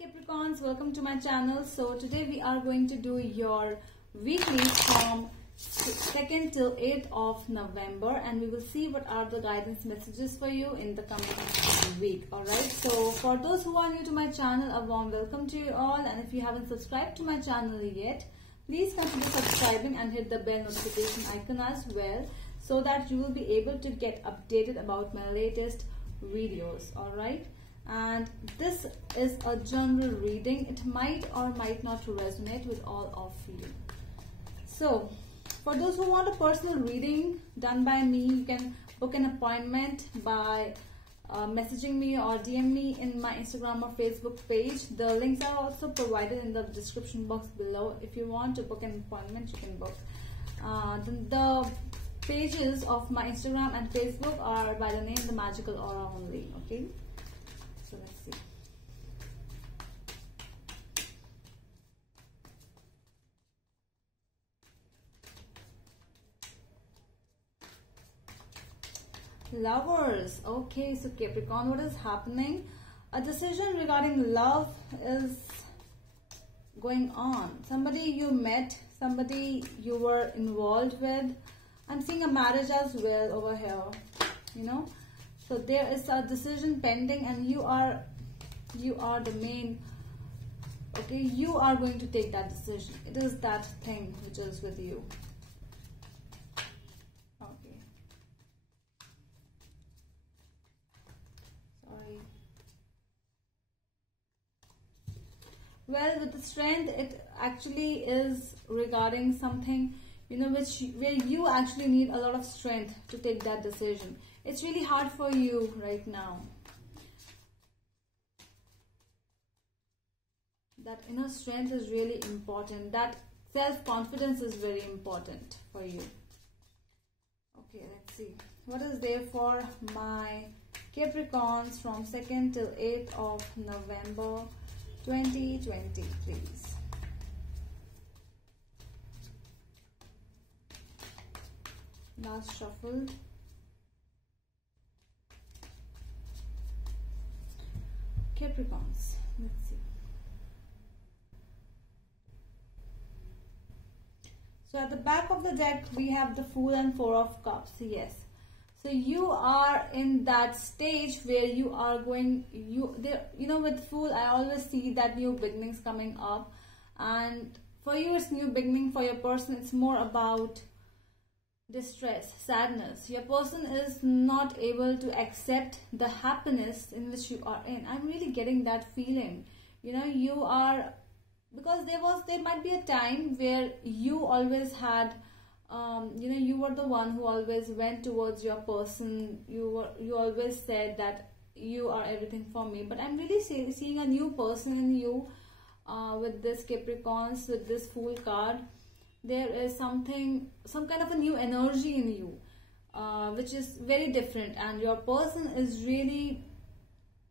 Capricorns, welcome to my channel. So today we are going to do your weekly from 2nd till 8th of November, and we will see what are the guidance messages for you in the coming week. Alright, so for those who are new to my channel, a warm welcome to you all, and if you haven't subscribed to my channel yet, please consider subscribing and hit the bell notification icon as well, so that you will be able to get updated about my latest videos. Alright, and this is a general reading. It might or might not resonate with all of you. So for those who want a personal reading done by me, you can book an appointment by messaging me or DM me in my Instagram or Facebook page. The links are also provided in the description box below. If you want to book an appointment, you can book. The pages of my Instagram and Facebook are by the name The Magical Aura only. Okay, so let's see. Lovers. Okay, so Capricorn, what is happening? A decision regarding love is going on. Somebody you met, somebody you were involved with. I'm seeing a marriage as well over here, you know. So there is a decision pending, and you are the main. Okay, you are going to take that decision. It is that thing which is with you. Okay. Sorry. Well, with the strength, it actually is regarding something, you know, where you actually need a lot of strength to take that decision. It's really hard for you right now. That inner strength is really important. That self-confidence is very important for you. Okay, let's see. What is there for my Capricorns from 2nd till 8th of November 2020, please? Last shuffle. Capricorns, let's see. So at the back of the deck we have the Fool and Four of Cups. Yes, so you are in that stage where you are going, you know, with Fool I always see that new beginnings coming up, and for you it's new beginning. For your person it's more about distress, sadness. Your person is not able to accept the happiness in which you are in. I'm really getting that feeling. You know, you are, because there might be a time where you always had you know, you were the one who always went towards your person. You always said that you are everything for me, but I'm really seeing a new person in you with this Capricorns, with this Fool card. There is some kind of a new energy in you, which is very different, and your person is really,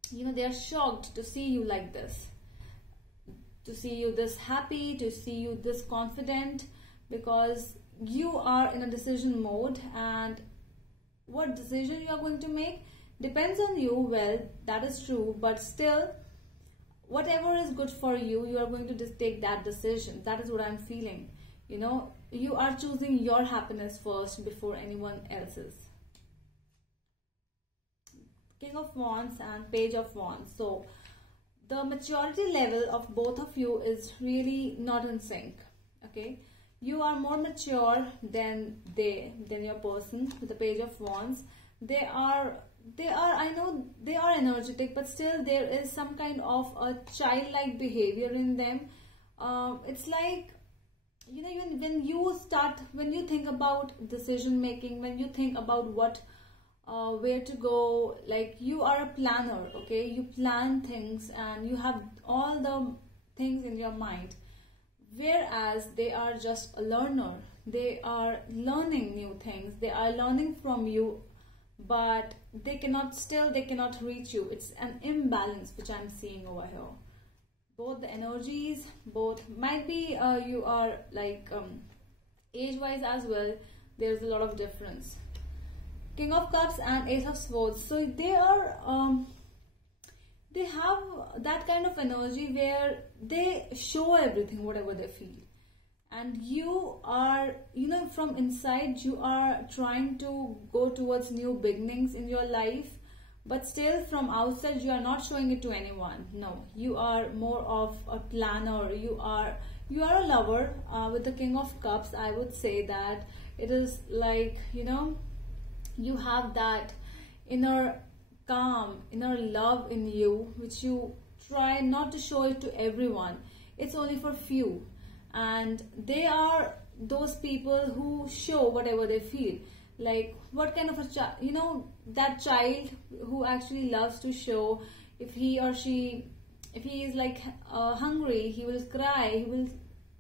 you know, they are shocked to see you like this, to see you this happy, to see you this confident, because you are in a decision mode, and what decision you are going to make depends on you. Well, that is true, but still, whatever is good for you, you are going to just take that decision. That is what I'm feeling. You know, you are choosing your happiness first before anyone else's. King of Wands and Page of Wands. So the maturity level of both of you is really not in sync. Okay, you are more mature than your person with the Page of Wands. They are, I know they are energetic, but still there is some kind of a childlike behavior in them. It's like, you know, when you think about decision making, when you think about where to go, like, you are a planner. Okay, you plan things and you have all the things in your mind, whereas they are just a learner. They are learning new things, they are learning from you, but they cannot reach you. It's an imbalance which I'm seeing over here. Both the energies, both might be you are like age wise as well, there's a lot of difference. King of Cups and Ace of Swords. So they are they have that kind of energy where they show everything, whatever they feel. And you are, you know, from inside, you are trying to go towards new beginnings in your life, but still from outside, you are not showing it to anyone. No, you are more of a planner. You are a lover. With the King of Cups, I would say that it is like, you know, you have that inner calm, inner love in you, which you try not to show it to everyone. It's only for few, and they are those people who show whatever they feel. Like, what kind of a child, you know, that child who actually loves to show. If he or she, if he is like hungry, he will cry,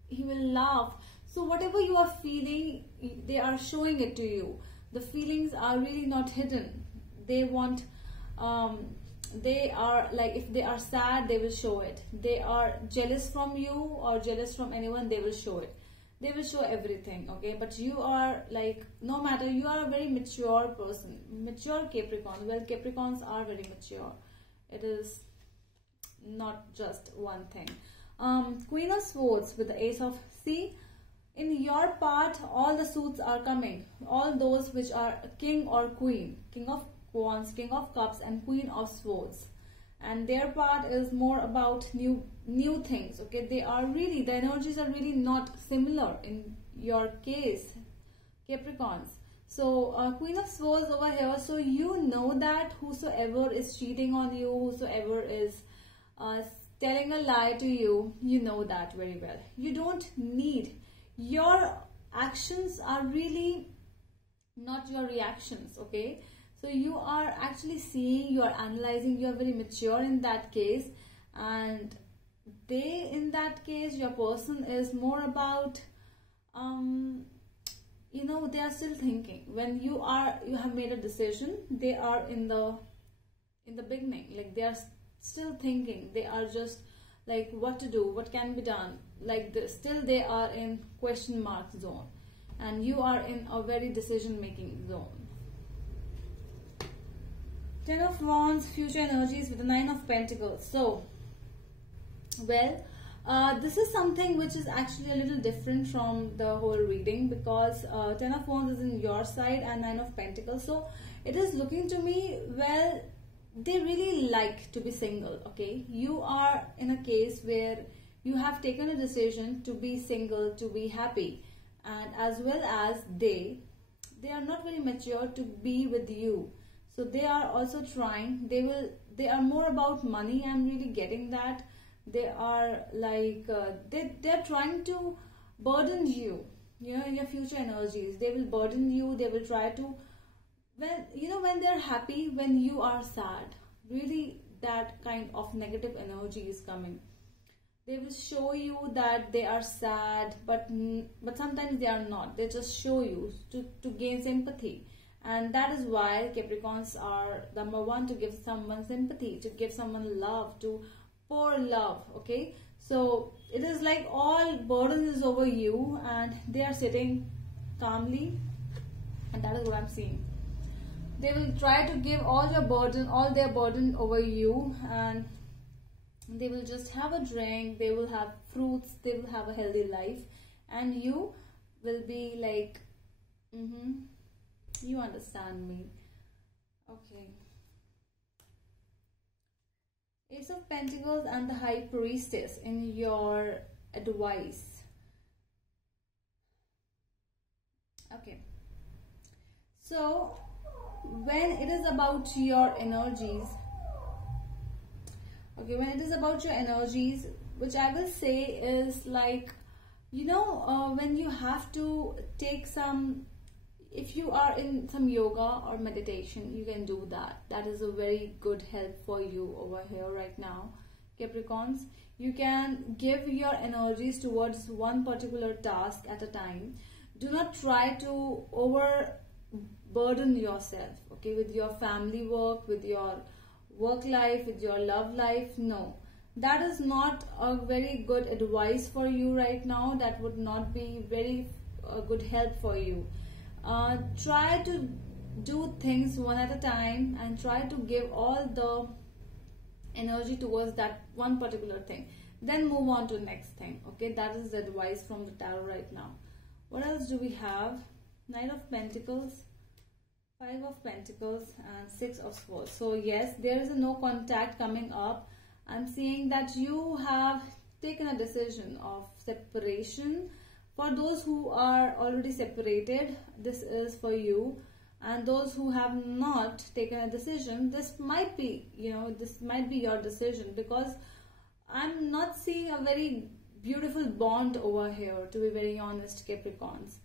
he will laugh. So whatever you are feeling, they are showing it to you. The feelings are really not hidden. They want, they are like, if they are sad, they will show it. They are jealous from you or jealous from anyone, they will show it. They will show everything, okay? But you are like, no matter, you are a very mature person, mature Capricorn. Well, Capricorns are very mature. It is not just one thing. Queen of Swords with the Ace of, see, in your part, all the suits are coming. All those which are king or queen, King of Wands, King of Cups, and Queen of Swords. And their part is more about new things, okay? They are really, the energies are really not similar in your case, Capricorns. So Queen of Swords over here, so you know that whosoever is cheating on you, whosoever is telling a lie to you, you know that very well. You don't need, your actions are really not your reactions, okay? So you are actually seeing, you are analyzing, you are very mature in that case, and they, in that case, your person is more about, you know, they are still thinking. When you have made a decision, they are in the beginning, like they are still thinking. They are just like, what to do, what can be done, like this. Still they are in question mark zone, and you are in a very decision making zone. Ten of Wands, future energies with the Nine of Pentacles. So, well, this is something which is actually a little different from the whole reading, because Ten of Wands is in your side and Nine of Pentacles. So, it is looking to me, well, they really like to be single, okay? You are in a case where you have taken a decision to be single, to be happy, and as well as they are not very mature to be with you. So they are also trying, they are more about money. I'm really getting that. They are like, they're trying to burden you, you know, in your future energies. They will burden you, they will try to, when, you know, when they're happy, when you are sad, really that kind of negative energy is coming. They will show you that they are sad, but sometimes they are not. They just show you to gain sympathy. And that is why Capricorns are number one, to give someone sympathy, to give someone love, to pour love, okay? So it is like all burden is over you, and they are sitting calmly, and that is what I'm seeing. They will try to give all your burden, all their burden over you, and they will just have a drink, they will have fruits, they will have a healthy life, and you will be like, you understand me, okay? Ace of Pentacles and the High Priestess in your advice. Okay, so when it is about your energies, okay, when it is about your energies, which I will say is like, you know, when you have to take some, if you are in some yoga or meditation, you can do that. That is a very good help for you over here right now, Capricorns. You can give your energies towards one particular task at a time. Do not try to overburden yourself, okay, with your family work, with your work life, with your love life. No, that is not a very good advice for you right now. That would not be very good help for you. Try to do things one at a time, and try to give all the energy towards that one particular thing. Then move on to the next thing. Okay, that is the advice from the tarot right now. What else do we have? Knight of Pentacles, Five of Pentacles, and Six of Swords. So yes, there is a no contact coming up. I'm seeing that you have taken a decision of separation. For those who are already separated, this is for you. And those who have not taken a decision, this might be, this might be your decision, because I'm not seeing a very beautiful bond over here, to be very honest, Capricorns.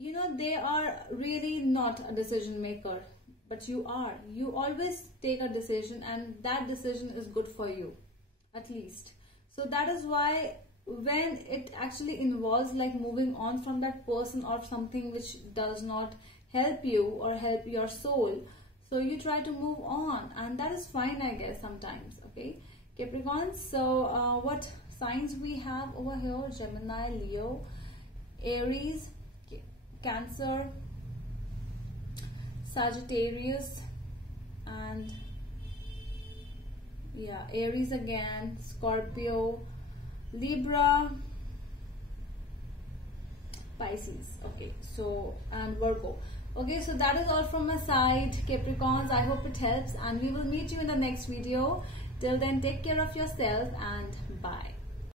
They are really not a decision maker, but you are. You always take a decision, and that decision is good for you, at least. So that is why when it actually involves like moving on from that person or something which does not help you or help your soul, so you try to move on, and that is fine, I guess, sometimes. Okay, Capricorns. So what signs we have over here? Gemini, Leo, Aries, Cancer, Sagittarius, and yeah, Aries again, Scorpio, Libra, Pisces. Okay, so, and Virgo. Okay, so that is all from my side, Capricorns. I hope it helps, and we will meet you in the next video. Till then, take care of yourself and bye.